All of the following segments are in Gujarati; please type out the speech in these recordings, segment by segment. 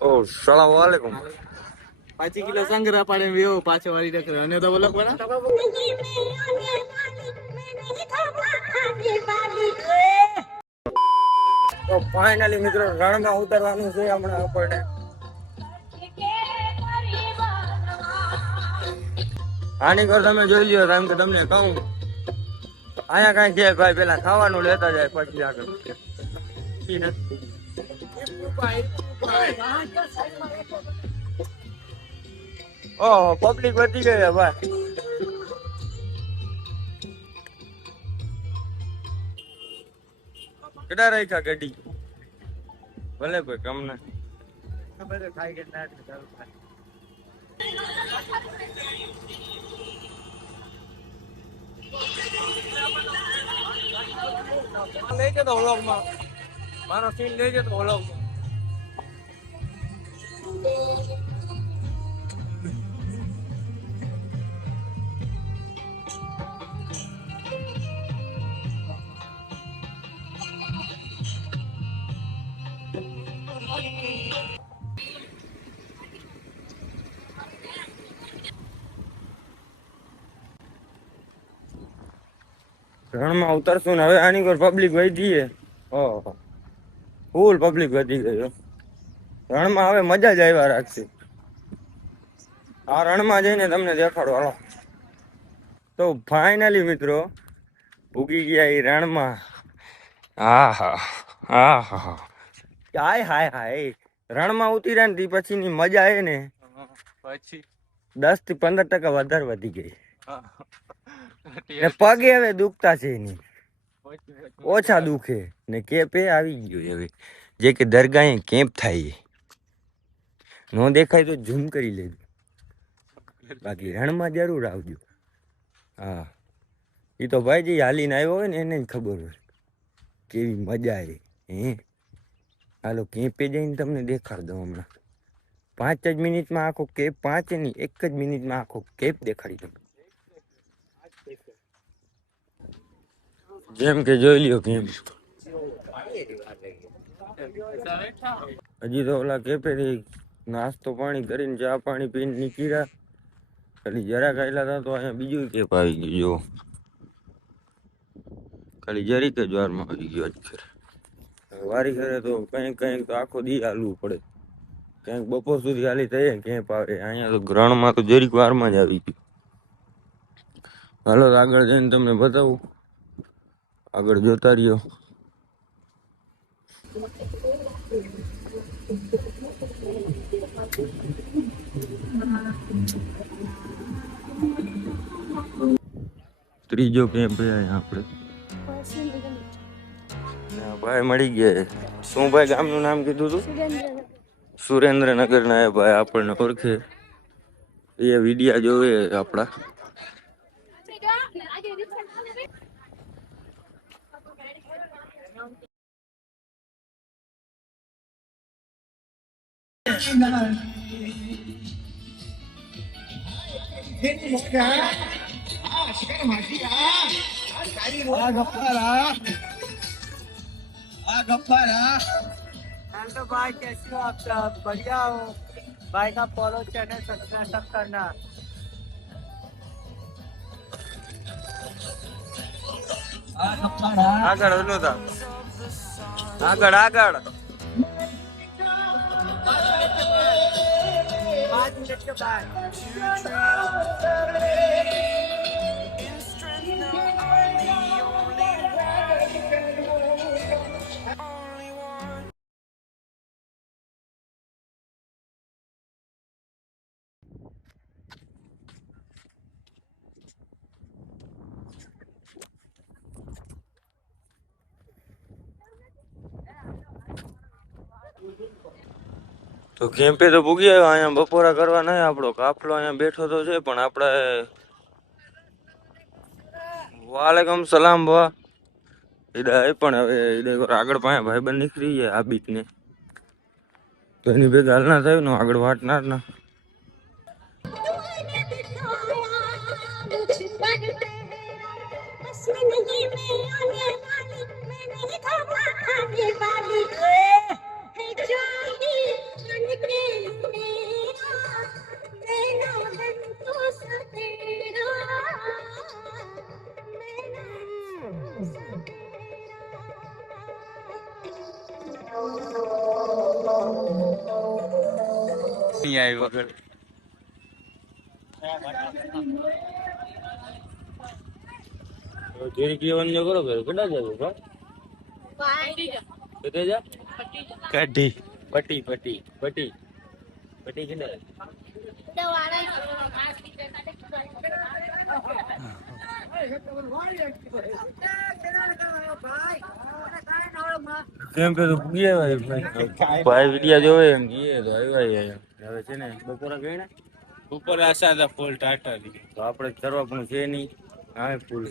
ઓ સલામ વાલેકુમ. 5 કિલો સંગ્રહ પાડે વેવો પાછો વાળી રખડે અને તો બોલો કોના તો ફાઇનલી મિત્રો રણમાં ઉતરવાનું છે હમણાં આપણને. આની કર તમે જોઈ લ્યો, કારણ કે તમને કહું અહીંયા કઈ છે ભાઈ, પેલા ખાવાનું લેતા જાય પછી આગળ. ઓહો પબ્લિક વધી ગઈ છે ભાઈ. કેટલા રાખ્યા ગાડી? ભલે ભાઈ તમને ખબર ખાઈ કે ના ચાલુ થાય. લઈ જતો વ્લોગમાં, મારો સીન લઈ જતો વ્લોગમાં. રણમાં ઉતરશું ને હવે આની પર પબ્લિક વધી છે. ઓહો ફૂલ પબ્લિક વધી ગયો. રણમાં હવે મજા જ આવ્યા રાખશે. આ રણમાં જઈને તમને દેખાડો હાલો. તો ફાઇનલી મિત્રો ઉગી ગયા એ રણમાં. હા હા હા હા હાય હાય હાય. રણમાં ઉતર્યા ને પછીની મજા આવે ને પછી 10 થી 15% વધારે વધી ગઈ. ને પગે હવે દુખતા છે એની ઓછા દુખે ને કેપે આવી ગયું હવે. જે કે દરગાહે કેમ્પ થાય નો દેખાય તો ઝૂમ કરી લેજો, બાકી રણમાં જરૂર આવજો. હા એ તો ભાઈ જે હાલીને આવ્યો હોય ને એને જ ખબર હોય કેવી મજા આવે. હાલો કેમ્પે જઈને તમને દેખાડ દઉં હમણાં. 5 જ મિનિટમાં આખો કેપ, 5 નહીં 1 જ મિનિટમાં આખો કેપ દેખાડી દઉં. જેમ કે જોઈ લ્યો કેમ હજી તો ઓલા કેપે નાસ્તો પાણી કરીને ચા પાણી પીને નીકળ્યા. ખાલી જરા ખાયેલા હતા તો અહીંયા બીજું કેપ આવી ગયું. જો ખાલી જરીક જ વારમાં આવી ગયો. અત્યારે વારી કરે તો કંઈક કંઈક તો આખો દી હાલવું પડે. કંઈક બપોર સુધી હાલી થઈએ કેમ્પ આવે. અહીંયા તો ગ્રહણમાં તો જરીક વારમાં જ આવી ગયું. હાલો આગળ જઈને તમને બતાવું. આગળ જોતા રહ્યો. ત્રીજો કેમ્પ આપણે ભાઈ મળી ગયા. શું ભાઈ ગામનું નામ કીધું તું? સુરેન્દ્રનગર ના ભાઈ આપણને ઓળખે. એ વિડિયા જોવે આપડા. तो भाई कैसे हो आप सब? बढ़िया हो भाई का फॉलो चैनल सब्सक्राइब करना. આગળ ઓલો તા આગળ આગળ 5 मिनट के बाद તો કેમ્પે તો પૂગી આવ્યા. અહીંયા બપોરા કરવા નહીં. આપણો કાફલો અહીંયા બેઠો તો છે પણ આપણે વાલેકમ સલામ ભા ઈડા પણ હવે ઈડા આગળ પાસે ભાઈબંધ નીકળી જાય આ બીચ ને તો એની ભેગા હાલ ના થયું ને આગળ વાટ ના ના. નહીં આવી વગર કઢી પટી પટી પટી પટી કેટલા કેમ કે ભાઈ વિડિયા જોવે એમ ગીએ તો આવ્યા હવે છે ને બપોરા ગઈ ને ઉપર આશા હતા ફૂલ ટાટા તો આપણે કરવા પણ છે નહીં હા ફૂલ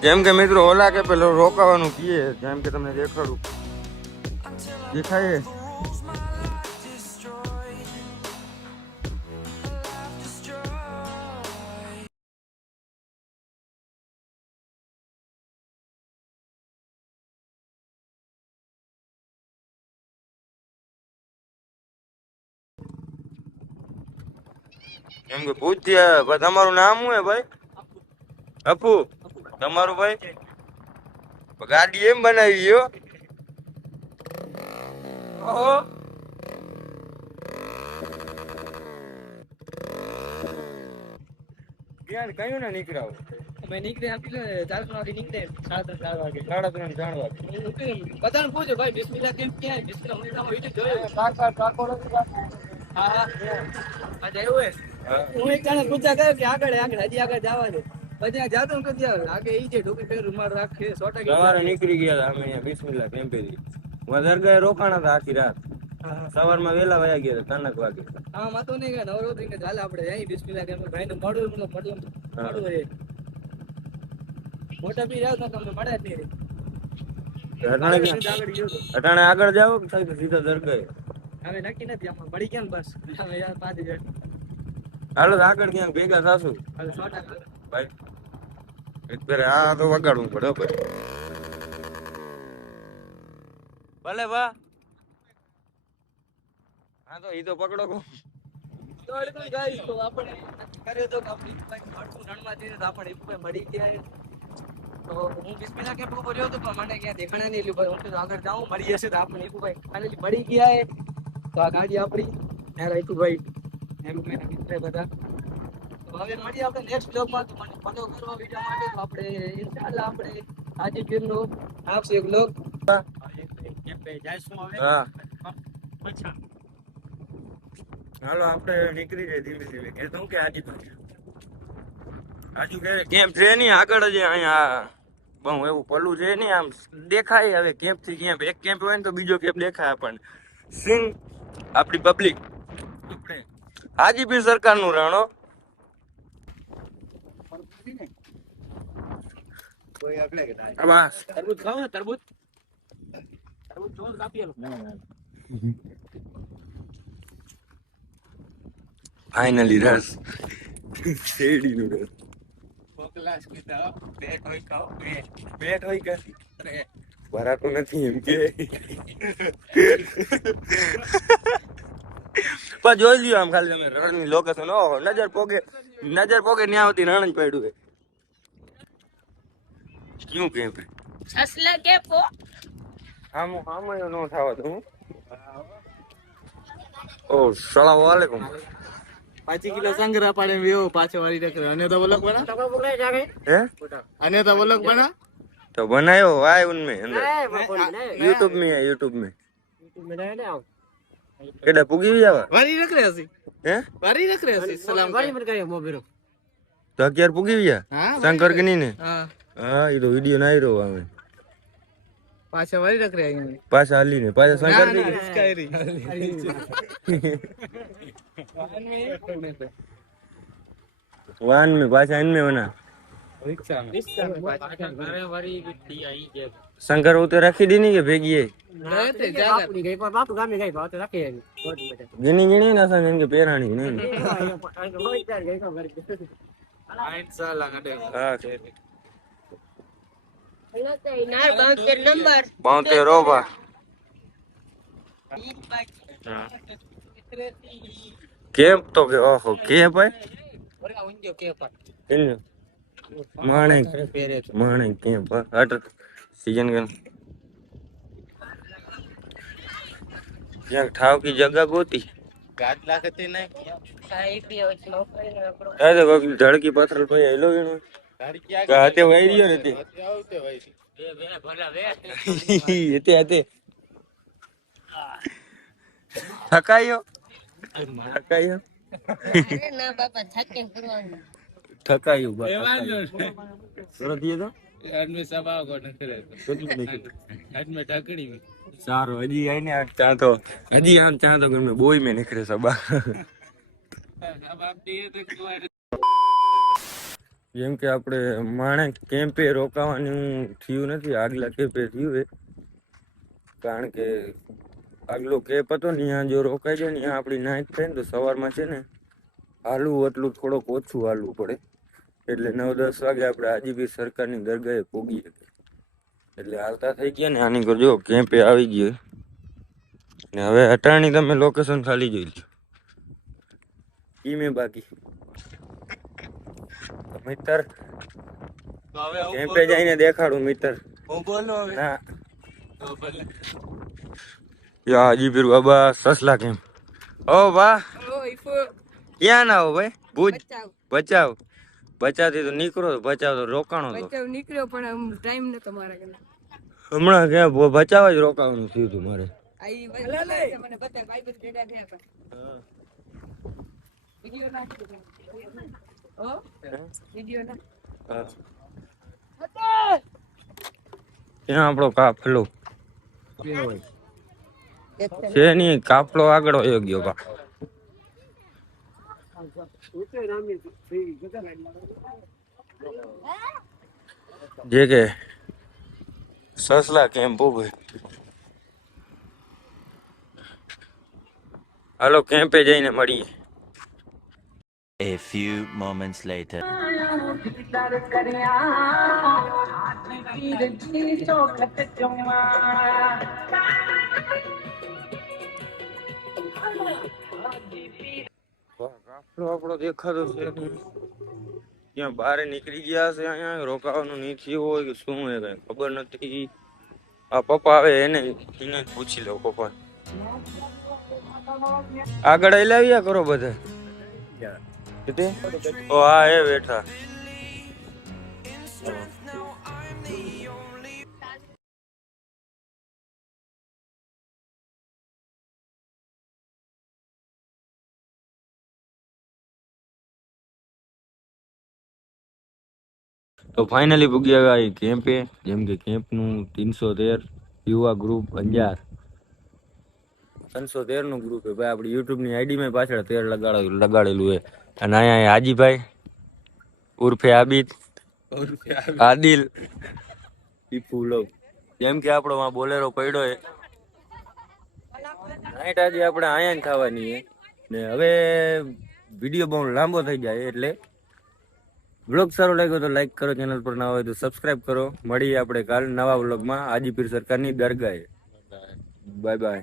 જેમ કે મિત્રો ઓલા કે પેલો રોકાવાનું કીએ જેમ કે તમને દેખાડું દેખાય એમ કે પૂછ્યા તમારું નામ શું હે ભાઈ અપુ તમારું ભાઈ ગાડી એમ બનાવી ગયો ઓહો ક્યાં કયું ને નીકળાવ मैं निकले आपके लिए 4 वागे निकले 4 वागे 3:30 વાગે पता नहीं पूछो भाई बिस्मिल्लाह केम क्या है बिस्मिल्लाह हमने काम वीडियो જોયો કાકોડો હા હા આ જયો હે હું એક જણા પૂછા ગયો કે આગળ હજી આગળ જવા દે પછી આ જાતો કે ત્યાં આગે ઈ જે ઢોકી પેર રૂમાલ રાખે 100% સવારે નીકળી ગયા અમે અહીંયા બિસ્મિલ્લાહ ટેમ્પેરી વધારે ગયા રોકાણા હતા આખી રાત સવારમાં વેલા વયા ગયા 3 વાગે હા માતો નહીં કે નવરોત્રી કે ચાલે આપણે અહીં બિસ્મિલ્લાહ કેમ ભાઈ નું મળું હે મોટા પી જાવ તો તમને મળે જ નહીં અટાણે આગળ જાવ કે સીધા દરગાહે હવે નક્કી નથી આમાં મળી ગયા ને બસ હવે યાર 5 જણ હાલો આગળ ક્યાંક ભેગા થાશું હવે 100% ભાઈ અત્યારે આ તો વગાડવું પડે ભાઈ ભલે વાહ હા તો ઈ તો પકડો કો તો ગાઈસ તો આપણે કર્યો તો આપણી રણમાં જઈને તો આપણે એક મળી ગયા તો હું બિસ્મિલ્લાહ કે બહુ બોલ્યો તો પણ મને ક્યાં દેખાણા નહીં એટલે હું તો આગળ જાઉં મળી જશે તો આપણે એકુભાઈ ફાઇનલી મળી ગયા હે તો આ ગાડી આપણી યાર એકુભાઈ એમ મેં મિત્ર બધા તો હવે મળી આપણે નેક્સ્ટ બ્લોગમાં તો મને ફોલો કરવા વિડિયો માટે તો આપણે ઇન્શાઅલ્લાહ આપણે આજે ફિરનો આપશે એક બ્લોગ કેમ પે જઈશું હવે હા અચ્છા હાલો આપણે નીકળી જાય ધીમે ધીમે કે તું કે આજુ કે કેમ છે નહીં આગળ જ અહીંયા બહુ એવું પલું છે નહીં આમ દેખાય હવે કેમ્પ થી કેમ્પ એક કેમ્પ હોય ને તો બીજો કેમ્પ દેખાય આપણને સિંગ આપણી પબ્લિક આપણે હાજીપીર સરકારનું રાણો બસ તરબૂચ ખાવ ને તરબૂચ ચોલ કાપી આલો ફાઇનલી રસ શેરડીનું રસ ક્લાસ કીધા બેટ હોય ખાઓ બેટ હોય કે ભરાતું નથી એમ કે પણ જોઈ લ્યો આમ ખાલી તમે રણની લોકેશન ઓહો નજર પોગે ત્યાં સુધી રણ જ પડ્યું ક્યું કેમ્પ સસલા કે પો આમ નો થાવ તું ઓ સલામ વાલેકુમ 5 કિલો સંગ્રહ પાડે વેવો પાછો વાળી રખે અને તો બોલક બના હે અને તો બોલક બના तो बनायो आए उनमें अंदर यूट्यूब में केडा पुगी जावा વારી રખે હસી हैं વારી રખે હસી સલામ વારી મત કરે મોબેરો तो अक्यार पुगी गया हाँ, शंकर के नहीं ने હા हाँ ये तो वीडियो नहीं रो हमें પાછો વારી રખે અહીં पास आली ने पास शंकर के સ્કાયરી वान में पास इनमें बना રિક્ષા शंकर उते रखी दी नहीं के भेगी है गिनी गिनी ना सन इनके पैरानी नहीं हाँ નાર બાઉન્સર નંબર पाँते रोबा कैंप तो के ओहो कैंप है इन माने कैंप हट सीजन का यहाँ ठाव की जगह गोती ગાડ લાગતી નહીં સાહેબ યો સ્લો કરીને આપણો ऐसे कोई धड़ की पत्थर पे हेलो इन ગાડી ક્યાં कहते वही रियो रहते આવતે હોય येते आते थकायो थकायो અરે ના બાપા થાકે કરવાનું थकायो सूरत ये तो આદમી સભા કોને કરે આદમી ઢાકડી સારું હજી આઈને ત્યાં તો હજી આમ ત્યાં તો ઘરમાં બોય મેં નીકળે સબા જેમ કે આપણે માણેક કેમ્પે રોકાવાનું થયું નથી આગલા કેમ્પે થયું છે કારણ કે આગલો કેમ્પ હતો ને ત્યાં જો રોકાઈ જાય ને ત્યાં આપણી નાઈટ થાય ને તો સવારમાં છે ને હાલવું એટલું થોડોક ઓછું હાલવું પડે એટલે 9-10 વાગે આપણે હાજીપીર સરકારની દરગાહે પોગી શકીએ એટલે હાલતા થઈ ગયા ને આની જો કેમ્પે આવી ગયો ને હવે અટાણી તમે લોકેશન ખાલી જોઈ લો ઈ મેં બાકી મિત્ર તો હવે કેમ્પે જઈને દેખાડું મિત્ર હું બોલો હવે ના તો ભલે યા હાજીપીર બાબા સસલા કેમ્પ ઓ વાહ ઓય ફો ક્યાં ના હો ભાઈ ભુજ બચાવ બચાવ બચાવથી તો નીકળો બચાવ તો રોકાણો તો બચાવ નીકળ્યો પણ ટાઈમ નતો મારા કને હમણાં ક્યાં બચાવ જ રોકાવાનું થયું હતું મારે આઈ મને બતાવ ભાઈ બસ ડેડા થયા પણ વિડિયો નાખ ઓ વિડિયો નાખ હા. ત્યાં આપણો કાફલો છે નહીં કાફલો આગળ વયો ગયો કા જે કે સસલા કેમ્પ ભાઈ હાલો કેમ્પે જઈને મળીએ A few moments later. કાફલો આપણો દેખાતો છે નહીં. ત્યાં બહાર નીકળી ગયા છે અહીંયા રોકાવાનું નહીં થયું હોય કે શું હોય કઈ ખબર નથી આ પપ્પા આવે એને પૂછી લો પપ્પા આગળ લાવ્યા કરો બધા ઓ હા એ બેઠા તો ફાઇનલી પૂગ્યા ગયા કેમ્પે જેમ કે કેમ્પનું 313 યુવા ગ્રુપ અંજાર 313 નું ગ્રુપ છે ભાઈ આપણી યુટ્યુબ ની આઈડી માં પાછળ 13 લગાડેલું છે અને અહીંયા હાજીભાઈ ઉર્ફે આબિદ આદિલ ફૂલો જેમ કે આપણો માં બોલેરો પડ્યો છે નાઈટ આજે આપણે અહીંયા થવાની છે ને હવે વિડીયો બહુ લાંબો થઈ જાય એટલે વ્લોગ સારો લાગ્યો તો લાઈક કરો, ચેનલ પર ના હોય તો સબસ્ક્રાઇબ કરો. મળીએ આપણે કાલ નવા વ્લોગમાં હાજીપીર સરકારની દરગાહે. Bye bye.